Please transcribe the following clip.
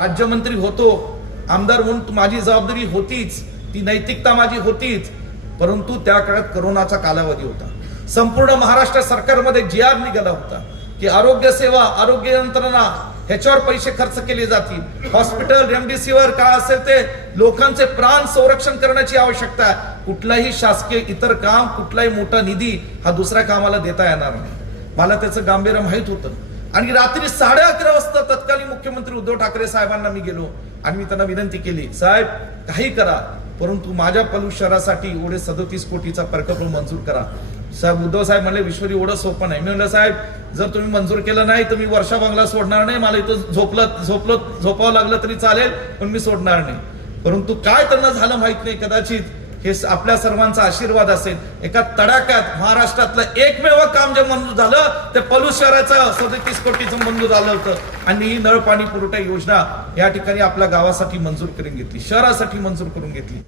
राज्यमंत्री होतो, आमदार म्हणून माझी जबाबदारी होतीच, ती नैतिकता माझी होतीच, परंतु त्या काळात कोरोनाचा कालावधी होता. संपूर्ण महाराष्ट्र सरकारमध्ये जी आर निघाला होता की आरोग्य सेवा, आरोग्य यंत्रणा ह्याच्यावर पैसे खर्च केले जातील. हॉस्पिटल, रेमडेसिवीर काय असेल ते, लोकांचे प्राण संरक्षण करण्याची आवश्यकता आहे. कुठलाही शासकीय इतर काम, कुठलाही मोठा निधी हा दुसऱ्या कामाला देता येणार नाही. मला त्याचं गांभीर्य माहित होतं आणि रात्री 11:30 वाजता तत्कालीन मुख्यमंत्री उद्धव ठाकरे साहेबांना मी गेलो आणि मी त्यांना विनंती केली, साहेब काही करा, परंतु माझ्या पलूस शहरासाठी एवढे 37 कोटीचा प्रकल्प मंजूर करा. साहेब उद्धव साहेब म्हणले, विश्वरी एवढं सोपं नाही. मी म्हणलं, साहेब जर तुम्ही मंजूर केलं नाही तर मी वर्षा बंगला सोडणार नाही. मला इथं झोपावं लागलं तरी चालेल, पण मी सोडणार नाही. परंतु काय त्यांना झालं माहित नाही. कदाचित हे आपल्या सर्वांचा आशीर्वाद असेल. एका तडाख्यात महाराष्ट्रातलं एकमेव काम जे मंजूर झालं ते पलूस शहराचं 37 कोटीचं मंजूर झालं होतं आणि ही नळ पाणी पुरवठा योजना या ठिकाणी आपल्या गावासाठी मंजूर करून घेतली, शहरासाठी मंजूर करून घेतली.